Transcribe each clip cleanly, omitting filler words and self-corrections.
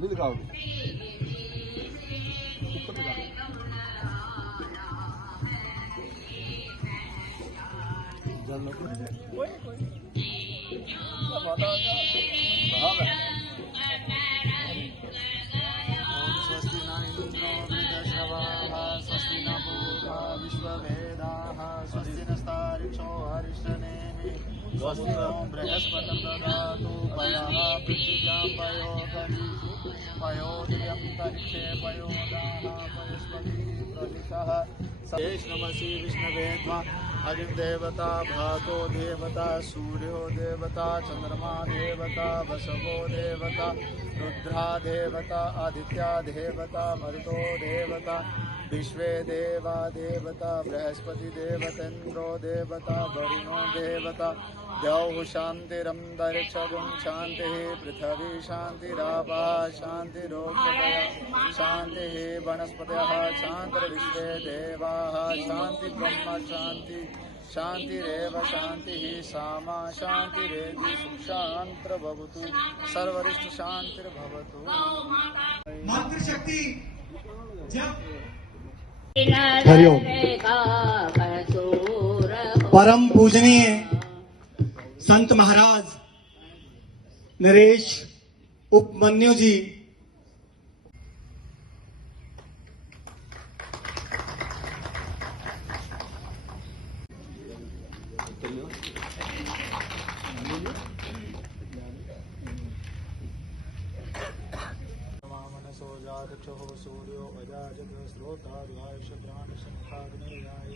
अभी लगाओगे ऊपर लगा जल लो कोई स्वस्ति न इंद्रो वृद्धश्रवाः स्वस्ति न पूर्वा विश्ववेदाः स्वस्ति नस्तारिक्षो हरिष्ठनेमि स्वस्ति नो बृहस्पतिं ददातु पयः पृथिव्यां पयो पयोदियन्तरिक्षे पयोदाः पयस्पतिः प्रदिशः नमसि विष्णवे त्वा अग्निदेवता भातो देवता सूर्यो देवता चंद्रमा देवता वसवो देवता रुद्रा देवता आदित्या देवता मरुतो देवता विश्वे देवा देवता बृहस्पति देवतेन्द्रो देवता वरुणो देवता द्यौः शान्तिरन्तरिक्षगुं शान्तिः पृथिवी शान्तिरापः शान्तिरोक्षतयः शान्तिः वनस्पतयः शान्तिर्विश्वे देवाः शान्तिब्रह्म शान्ति शान्तिरेव शान्तिः सामा शान्तिरेति सुशान्तिर्भवतु सर्वरिष्ठ शान्तिर्भवतु। मातृशक्ति जब हरिओम। परम पूजनीय संत महाराज नरेश उपमन्यु जी सूर्यो अजाजत स्रोतार्वायुष प्राण संखाग्नेयाय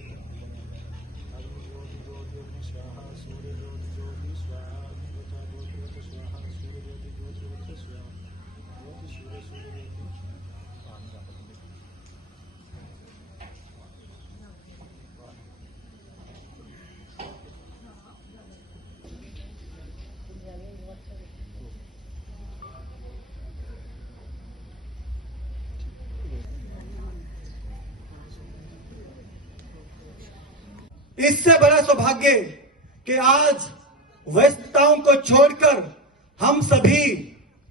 ज्योति स्वाहा सूर्य ज्योति स्वाहा अग्निवचा ज्योति स्वाहा सूर्य ज्योति स्वाहा ज्योति सूर्य ज्योति इससे बड़ा सौभाग्य कि आज व्यस्तताओं को छोड़कर हम सभी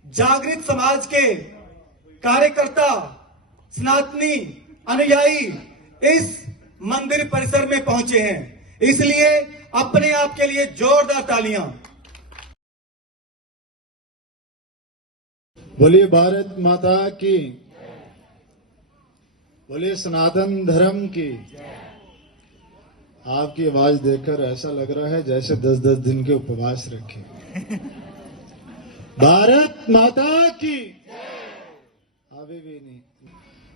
जागृत समाज के कार्यकर्ता सनातनी अनुयायी इस मंदिर परिसर में पहुंचे हैं। इसलिए अपने आप के लिए जोरदार तालियां। बोलिए भारत माता की, बोलिए सनातन धर्म की। आपकी आवाज देखकर ऐसा लग रहा है जैसे 10-10 दिन के उपवास रखे। भारत माता की। अभी भी नहीं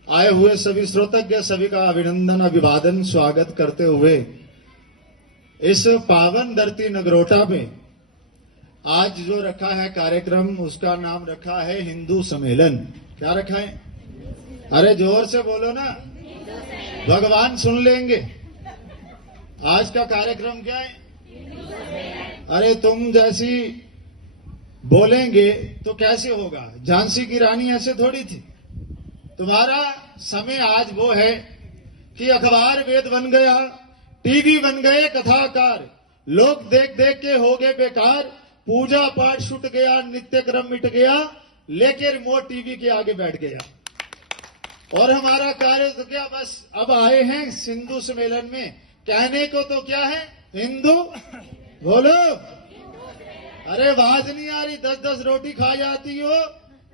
आए हुए सभी श्रोतज्ञ सभी का अभिनंदन अभिवादन स्वागत करते हुए इस पावन धरती नगरोटा में आज जो रखा है कार्यक्रम उसका नाम रखा है हिंदू सम्मेलन। क्या रखा है? अरे जोर से बोलो ना, भगवान सुन लेंगे। आज का कार्यक्रम क्या है? अरे तुम जैसी बोलेंगे तो कैसे होगा? झांसी की रानी ऐसे थोड़ी थी। तुम्हारा समय आज वो है कि अखबार वेद बन गया, टीवी बन गए कथाकार, लोग देख देख के हो गए बेकार, पूजा पाठ छूट गया, नित्य क्रम मिट गया, लेके रिमोट टीवी के आगे बैठ गया। और हमारा कार्य तो क्या, बस अब आए हैं हिंदू सम्मेलन में, कहने को तो क्या है? हिंदू बोलो। अरे आवाज नहीं आ रही, 10-10 रोटी खा जाती हो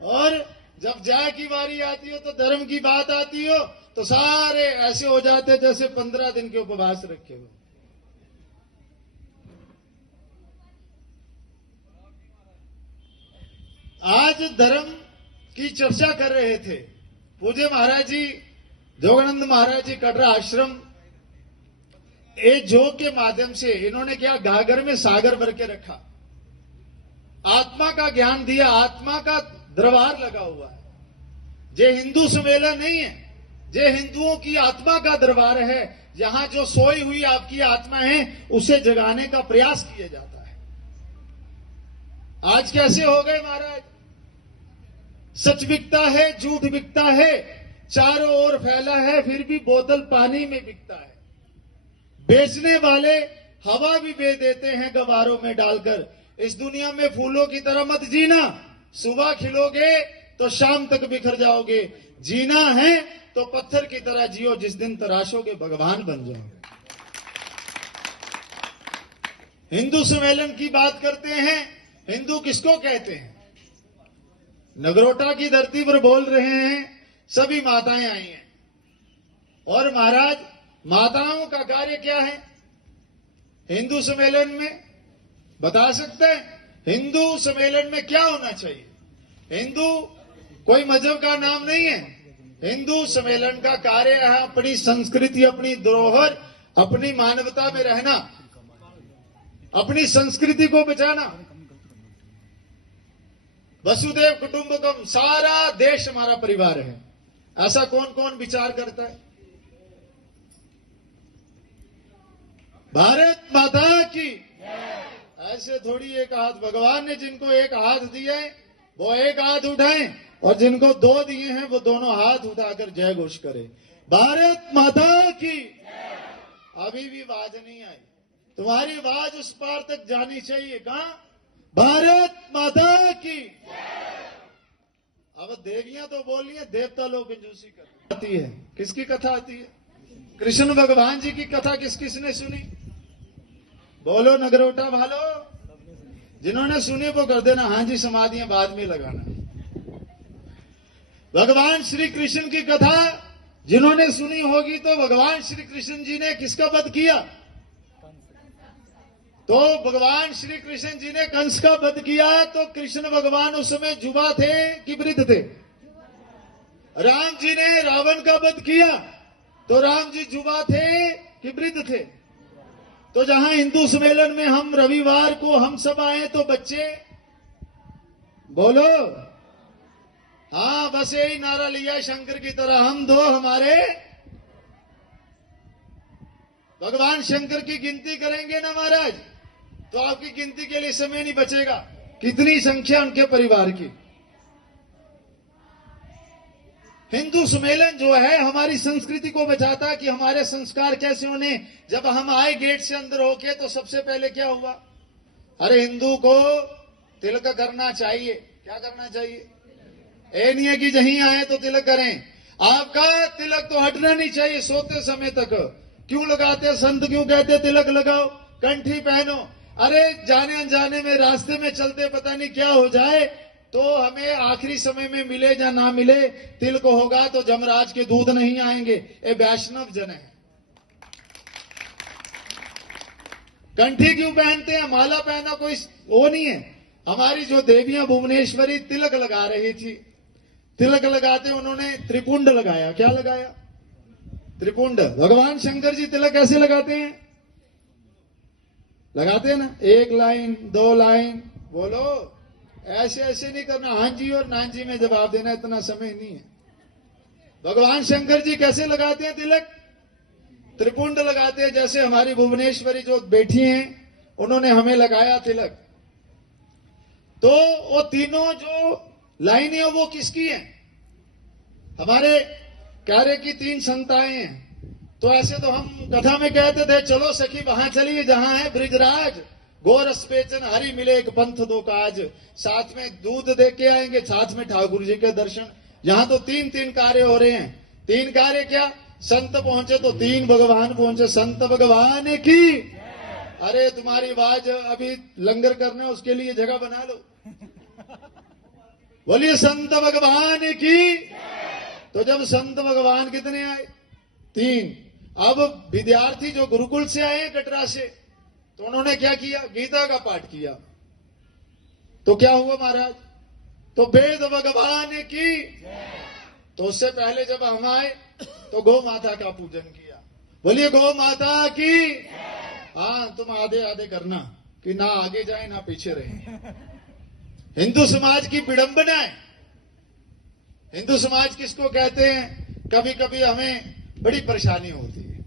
और जब जय की बारी आती हो तो धर्म की बात आती हो तो सारे ऐसे हो जाते जैसे 15 दिन के उपवास रखे हो। आज धर्म की चर्चा कर रहे थे पूज्य महाराज जी, जोगानंद महाराज जी, कटरा आश्रम ए जोग के माध्यम से इन्होंने क्या, गागर में सागर भर के रखा, आत्मा का ज्ञान दिया, आत्मा का दरबार लगा हुआ है। जे हिंदू सम्मेलन नहीं है, जे हिंदुओं की आत्मा का दरबार है, जहां जो सोई हुई आपकी आत्मा है उसे जगाने का प्रयास किया जाता है। आज कैसे हो गए महाराज? सच बिकता है, झूठ बिकता है, चारों ओर फैला है, फिर भी बोतल पानी में बिकता है। बेचने वाले हवा भी बेच देते हैं गवारों में डालकर। इस दुनिया में फूलों की तरह मत जीना, सुबह खिलोगे तो शाम तक बिखर जाओगे। जीना है तो पत्थर की तरह जियो, जिस दिन तराशोगे भगवान बन जाओगे। हिंदू सम्मेलन की बात करते हैं। हिंदू किसको कहते हैं? नगरोटा की धरती पर बोल रहे हैं, सभी माताएं आई हैं। और महाराज, माताओं का कार्य क्या है हिंदू सम्मेलन में? बता सकते हैं? हिंदू सम्मेलन में क्या होना चाहिए? हिंदू कोई मजहब का नाम नहीं है। हिंदू सम्मेलन का कार्य है अपनी संस्कृति, अपनी धरोहर, अपनी मानवता में रहना, अपनी संस्कृति को बचाना। वसुदेव कुटुंबकम, सारा देश हमारा परिवार है। ऐसा कौन कौन विचार करता है? भारत माता की। ऐसे थोड़ी एक हाथ, भगवान ने जिनको एक हाथ दिया है वो एक हाथ उठाएं, और जिनको दो दिए हैं वो दोनों हाथ उठाकर जय घोष करें। भारत माता की। अभी भी आवाज नहीं आई, तुम्हारी आवाज उस पार तक जानी चाहिए। कहां? भारत माता की। अब देवियां तो बोली है, देवता लोग कंजूसी कर आती है। किसकी कथा आती है? कृष्ण भगवान जी की कथा किस किसने सुनी? बोलो नगरोटा वालों, जिन्होंने सुनी वो कर देना हाँ जी, समाधियां बाद में लगाना। भगवान श्री कृष्ण की कथा जिन्होंने सुनी होगी, तो भगवान श्री कृष्ण जी ने किसका वध किया? तो भगवान श्री कृष्ण जी ने कंस का वध किया। तो कृष्ण भगवान उस समय युवा थे कि वृद्ध थे? राम जी ने रावण का वध किया, तो राम जी युवा थे कि वृद्ध थे? तो जहां हिंदू सम्मेलन में हम रविवार को हम सब आए, तो बच्चे बोलो हाँ, बस यही नारा लिया शंकर की तरह, हम दो हमारे। भगवान शंकर की गिनती करेंगे ना महाराज, तो आपकी गिनती के लिए समय नहीं बचेगा, कितनी संख्या उनके परिवार की। हिंदू सम्मेलन जो है हमारी संस्कृति को बचाता है कि हमारे संस्कार कैसे होने। जब हम आए गेट से अंदर होके, तो सबसे पहले क्या हुआ? अरे हिंदू को तिलक करना चाहिए। क्या करना चाहिए? ये नहीं है कि जहीं आए तो तिलक करें। आपका तिलक तो हटना नहीं चाहिए सोते समय तक। क्यों लगाते? संत क्यों कहते तिलक लगाओ, कंठी पहनो? अरे जाने अनजाने में रास्ते में चलते पता नहीं क्या हो जाए, तो हमें आखिरी समय में मिले या ना मिले, तिलक होगा तो जमराज के दूध नहीं आएंगे। ये वैष्णव जन है। कंठी क्यों पहनते हैं? माला पहना कोई वो नहीं है। हमारी जो देवियां भुवनेश्वरी तिलक लगा रही थी, तिलक लगाते उन्होंने त्रिपुंड लगाया। क्या लगाया? त्रिपुंड। भगवान शंकर जी तिलक कैसे लगाते हैं? लगाते हैं ना, एक लाइन, दो लाइन। बोलो, ऐसे ऐसे नहीं करना, हाँ जी और ना जी में जवाब देना, इतना समय नहीं है। भगवान शंकर जी कैसे लगाते हैं तिलक? त्रिपुंड लगाते हैं। जैसे हमारी भुवनेश्वरी जो बैठी हैं, उन्होंने हमें लगाया तिलक। तो वो तीनों जो लाइनें हैं वो किसकी हैं? हमारे कार्य की तीन संताएं हैं। तो ऐसे तो हम कथा में कहते थे, चलो सखी वहां चलिए जहां है ब्रिजराज, गोरस पेचन हरि मिले एक पंथ दो काज। साथ में दूध दे के आएंगे, साथ में ठाकुर जी के दर्शन। यहां तो तीन तीन कार्य हो रहे हैं। तीन कार्य क्या? संत पहुंचे तो तीन भगवान पहुंचे। संत भगवान की। अरे तुम्हारी आवाज अभी लंगर करने, उसके लिए जगह बना लो। बोलिए संत भगवान की। तो जब संत भगवान कितने आए? तीन। अब विद्यार्थी जो गुरुकुल से आए कटरा से, तो उन्होंने क्या किया? गीता का पाठ किया। तो क्या हुआ महाराज? तो वेद भगवान की। तो उससे पहले जब हम आए तो गौ माता का पूजन किया। बोलिए गौ माता की। हाँ, तुम आधे आधे करना कि ना आगे जाए ना पीछे रहे। हिंदू समाज की विडंबना है। हिंदू समाज किसको कहते हैं? कभी कभी हमें बड़ी परेशानी होती है।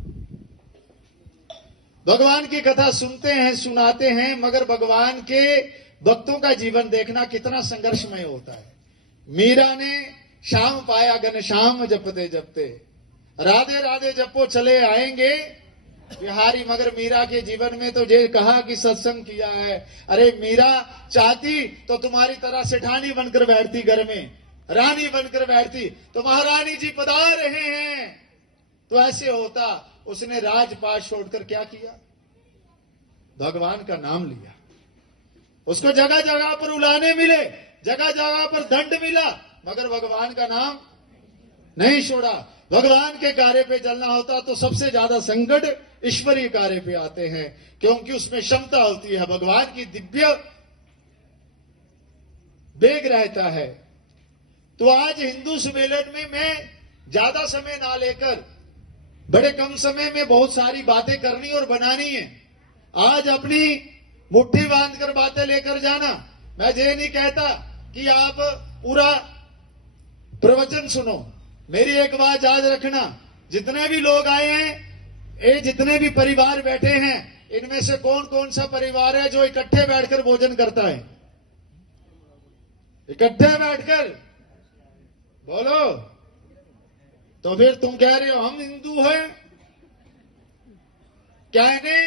भगवान की कथा सुनते हैं, सुनाते हैं, मगर भगवान के भक्तों का जीवन देखना कितना संघर्षमय होता है। मीरा ने श्याम पाया घनश्याम जपते जपते, राधे राधे जपो चले आएंगे बिहारी। मगर मीरा के जीवन में तो ये कहा कि सत्संग किया है। अरे मीरा चाहती तो तुम्हारी तरह सेठानी बनकर बैठती घर में, रानी बनकर बैठती तो महारानी जी पधार रहे हैं, तो ऐसे होता। उसने राजपाट छोड़कर क्या किया? भगवान का नाम लिया। उसको जगह जगह पर उलाने मिले, जगह जगह पर दंड मिला, मगर भगवान का नाम नहीं छोड़ा। भगवान के कार्य पे चलना होता तो सबसे ज्यादा संकट ईश्वरीय कार्य पे आते हैं, क्योंकि उसमें क्षमता होती है, भगवान की दिव्य वेग रहता है। तो आज हिंदू सम्मेलन में मैं ज्यादा समय ना लेकर बड़े कम समय में बहुत सारी बातें करनी और बनानी है। आज अपनी मुट्ठी बांधकर बातें लेकर जाना। मैं ये नहीं कहता कि आप पूरा प्रवचन सुनो, मेरी एक बात याद रखना, जितने भी लोग आए हैं, ये जितने भी परिवार बैठे हैं, इनमें से कौन कौन सा परिवार है जो इकट्ठे बैठकर भोजन करता है? इकट्ठे बैठकर बोलो। तो फिर तुम कह रहे हो हम हिंदू हैं। कहने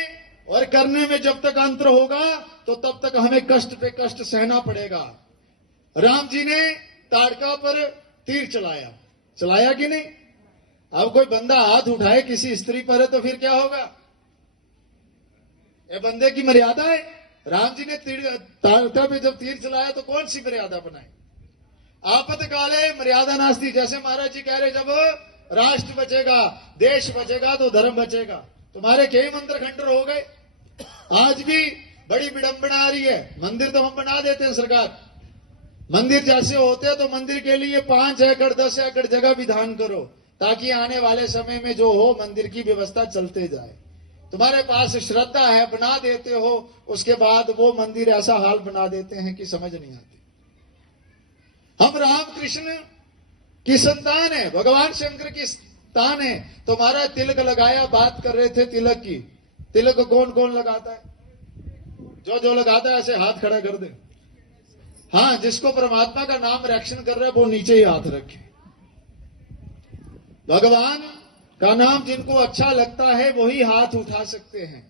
और करने में जब तक अंतर होगा तो तब तक हमें कष्ट पे कष्ट सहना पड़ेगा। राम जी ने ताड़का पर तीर चलाया, चलाया कि नहीं? अब कोई बंदा हाथ उठाए किसी स्त्री पर है तो फिर क्या होगा? ये बंदे की मर्यादा है। राम जी ने ताड़का पे जब तीर चलाया तो कौन सी मर्यादा बनाई? आपतकाले मर्यादा नास्ती। जैसे महाराज जी कह रहे, जब राष्ट्र बचेगा, देश बचेगा तो धर्म बचेगा। तुम्हारे कई मंदिर खंडर हो गए। आज भी बड़ी विडंबना आ रही है। मंदिर तो हम बना देते हैं सरकार, मंदिर जैसे होते हैं तो मंदिर के लिए 5 एकड़ 10 एकड़ जगह विधान करो, ताकि आने वाले समय में जो हो मंदिर की व्यवस्था चलते जाए। तुम्हारे पास श्रद्धा है, बना देते हो, उसके बाद वो मंदिर ऐसा हाल बना देते हैं कि समझ नहीं आती। हम रामकृष्ण की संतान है, भगवान शंकर की संतान है। तुम्हारा तिलक लगाया, बात कर रहे थे तिलक की। तिलक कौन कौन लगाता है? जो जो लगाता है ऐसे हाथ खड़ा कर दे। हाँ, जिसको परमात्मा का नाम रक्षण कर रहा है वो नीचे ही हाथ रखे। भगवान का नाम जिनको अच्छा लगता है वही हाथ उठा सकते हैं।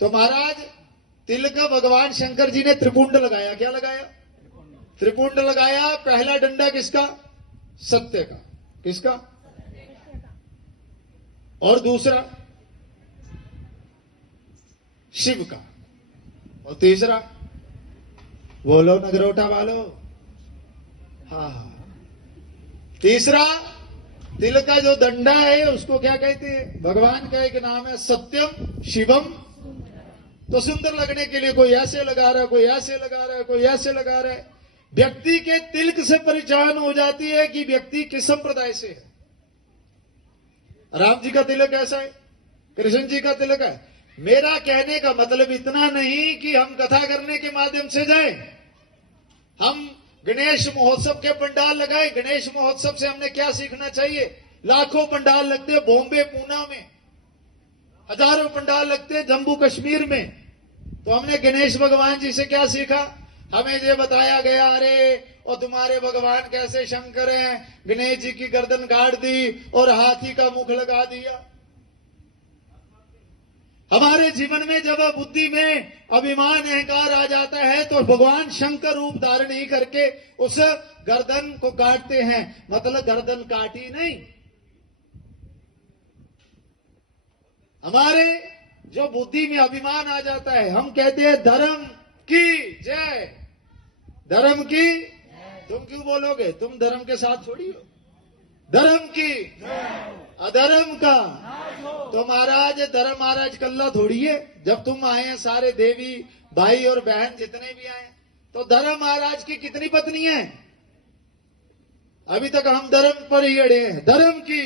तो महाराज तिलक भगवान शंकर जी ने त्रिपुंड लगाया। क्या लगाया? त्रिपुंड लगाया। पहला डंडा किसका? सत्य का। किसका? और दूसरा शिव का। और तीसरा, बोलो नगरोटा वालों, हाँ, तीसरा तिलक का जो डंडा है उसको क्या कहते हैं? भगवान का एक नाम है सत्यम शिवम। तो सुंदर लगने के लिए कोई ऐसे लगा रहा है, कोई ऐसे लगा रहा है, कोई ऐसे लगा रहा है। व्यक्ति के तिलक से पहचान हो जाती है कि व्यक्ति किस संप्रदाय से है। राम जी का तिलक ऐसा है, कृष्ण जी का तिलक है। मेरा कहने का मतलब इतना नहीं कि हम कथा करने के माध्यम से जाएं। हम गणेश महोत्सव के पंडाल लगाए। गणेश महोत्सव से हमने क्या सीखना चाहिए? लाखों पंडाल लगते हैं बॉम्बे पूना में, हजारों पंडाल लगते हैं जम्मू कश्मीर में। तो हमने गणेश भगवान जी से क्या सीखा? हमें ये बताया गया, अरे और तुम्हारे भगवान कैसे शंकर हैं, गणेश जी की गर्दन काट दी और हाथी का मुख लगा दिया। हमारे जीवन में जब बुद्धि में अभिमान अहंकार आ जाता है तो भगवान शंकर रूप धारण ही करके उस गर्दन को काटते हैं। मतलब गर्दन काटी नहीं। हमारे जो बुद्धि में अभिमान आ जाता है, हम कहते हैं धर्म की जय, धर्म की। तुम क्यों बोलोगे? तुम धर्म के साथ थोड़ी हो। धर्म की, अधर्म का। तो महाराज धर्म महाराज कल्ला थोड़ी है। जब तुम आए हैं सारे देवी भाई और बहन जितने भी आए, तो धर्म महाराज की कितनी पत्नी है? अभी तक हम धर्म पर ही अड़े हैं। धर्म की,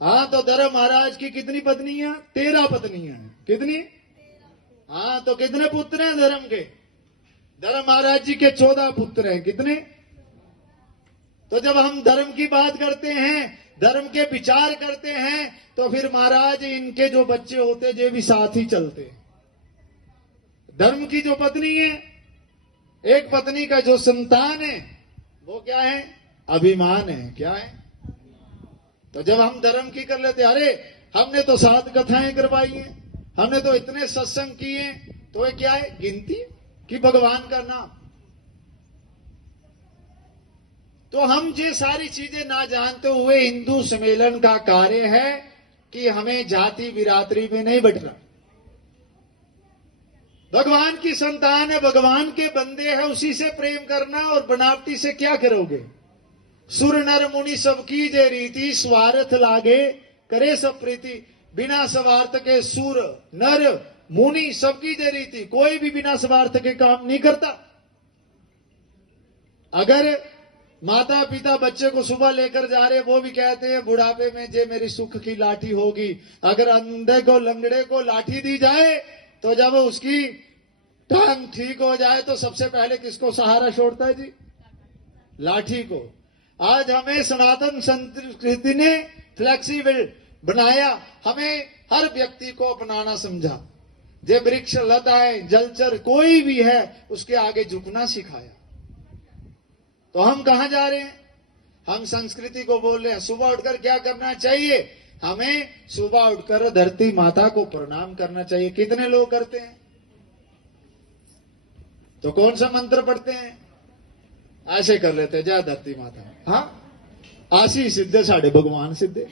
हाँ, तो धर्म महाराज की कितनी पत्नियां? 13 पत्नियां हैं। कितनी? हाँ, तो कितने पुत्र हैं धर्म के? धर्म महाराज जी के 14 पुत्र हैं। कितने? तो जब हम धर्म की बात करते हैं, धर्म के विचार करते हैं, तो फिर महाराज इनके जो बच्चे होते हैं ये भी साथ ही चलते हैं। धर्म की जो पत्नी है, एक पत्नी का जो संतान है, वो क्या है? अभिमान है। क्या है? तो जब हम धर्म की कर लेते, अरे हमने तो 7 कथाएं करवाई हैं, हमने तो इतने सत्संग किए, तो ये क्या है? गिनती कि भगवान का नाम। तो हम ये सारी चीजें ना जानते हुए हिंदू सम्मेलन का कार्य है कि हमें जाति बिरादरी में नहीं बटना। भगवान की संतान है, भगवान के बंदे हैं, उसी से प्रेम करना, और बनावटी से क्या करोगे। सुर नर मुनि सबकी जे रीति, स्वार्थ लागे करे सब प्रीति। बिना स्वार्थ के सुर नर मुनि सबकी जे रीति, कोई भी बिना स्वार्थ के काम नहीं करता। अगर माता पिता बच्चे को सुबह लेकर जा रहे, वो भी कहते हैं बुढ़ापे में जे मेरी सुख की लाठी होगी। अगर अंधे को लंगड़े को लाठी दी जाए तो जब उसकी टांग ठीक हो जाए तो सबसे पहले किसको सहारा छोड़ता है जी? लाठी को। आज हमें सनातन संस्कृति ने फ्लेक्सिबल बनाया, हमें हर व्यक्ति को अपनाना समझा। जे वृक्ष लताएं जलचर कोई भी है उसके आगे झुकना सिखाया। तो हम कहां जा रहे हैं? हम संस्कृति को बोल रहे हैं। सुबह उठकर क्या करना चाहिए? हमें सुबह उठकर धरती माता को प्रणाम करना चाहिए। कितने लोग करते हैं? तो कौन सा मंत्र पढ़ते हैं? ऐसे कर लेते हैं, जय धरती माता। हाँ, आशी सिद्धे साढ़े भगवान सिद्धे,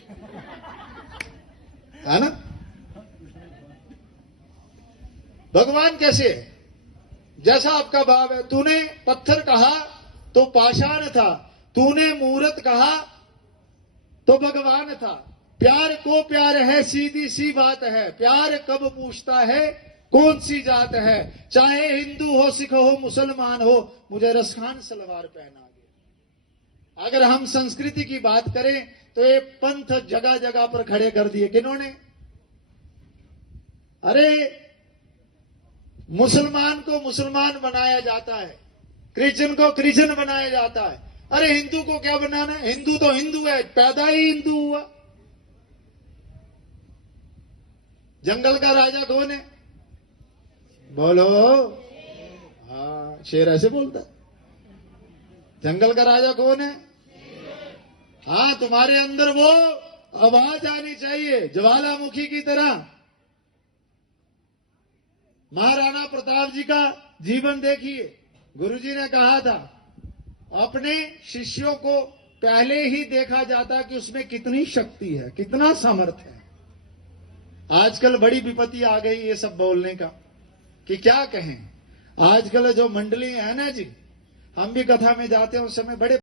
है ना। भगवान कैसे है? जैसा आपका भाव है। तूने पत्थर कहा तो पाषाण था, तूने मूर्त कहा तो भगवान था। प्यार को प्यार है, सीधी सी बात है। प्यार कब पूछता है कौन सी जात है। चाहे हिंदू हो, सिख हो, मुसलमान हो, मुझे रसखान सलवार पहना दे। अगर हम संस्कृति की बात करें तो ये पंथ जगह जगह पर खड़े कर दिए। किन्होंने? अरे मुसलमान को मुसलमान बनाया जाता है, क्रिश्चियन को क्रिश्चियन बनाया जाता है। अरे हिंदू को क्या बनाना है? हिंदू तो हिंदू है, पैदा ही हिंदू हुआ। जंगल का राजा कौन है? बोलो। हाँ, शेर ऐसे बोलता है। जंगल का राजा कौन है? हाँ, तुम्हारे अंदर वो आवाज आनी चाहिए ज्वालामुखी की तरह। महाराणा प्रताप जी का जीवन देखिए। गुरुजी ने कहा था अपने शिष्यों को पहले ही देखा जाता कि उसमें कितनी शक्ति है, कितना सामर्थ्य है। आजकल बड़ी विपत्ति आ गई ये सब बोलने का कि क्या कहें। आजकल जो मंडली है ना जी, हम भी कथा में जाते हैं उस समय बड़े